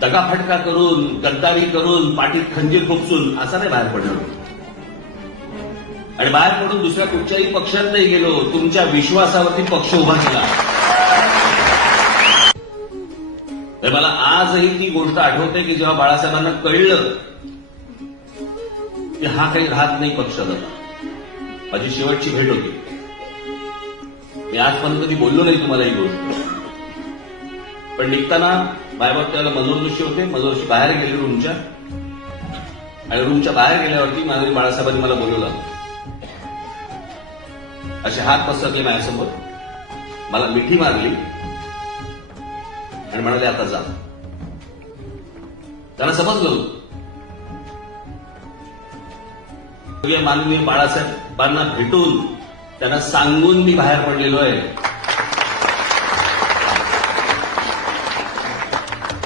दगाफटका करून, गद्दारी करून, पाठीत खंजीर खुपसून असा नाही बाहेर पडलो. आणि बाहेर पडून दुसऱ्या कुठच्याही पक्षात नाही गेलो. तुमच्या विश्वासावरती पक्ष उभा केला. तर मला आजही ती गोष्ट आठवते की जेव्हा बाळासाहेबांना कळलं की हा काही राहत नाही पक्षात आता. माझी शेवटची भेट होती. मी आजपर्यंत ती बोललो नाही तुम्हाला ही गोष्ट. पण निघताना माझ्याबाबत त्याला मनोहर जोशी होते. मनोहर जोशी बाहेर गेले रूमच्या. आणि रूमच्या बाहेर गेल्यावरती माननीय बाळासाहेबांनी मला बोलवलं. असे हात पसरले माझ्यासमोर, मला मिठी मारली आणि म्हणाले आता जा. त्यांना समजलं माननीय बाळासाहेबांना भेटून त्यांना सांगून मी बाहेर पडलेलो आहे.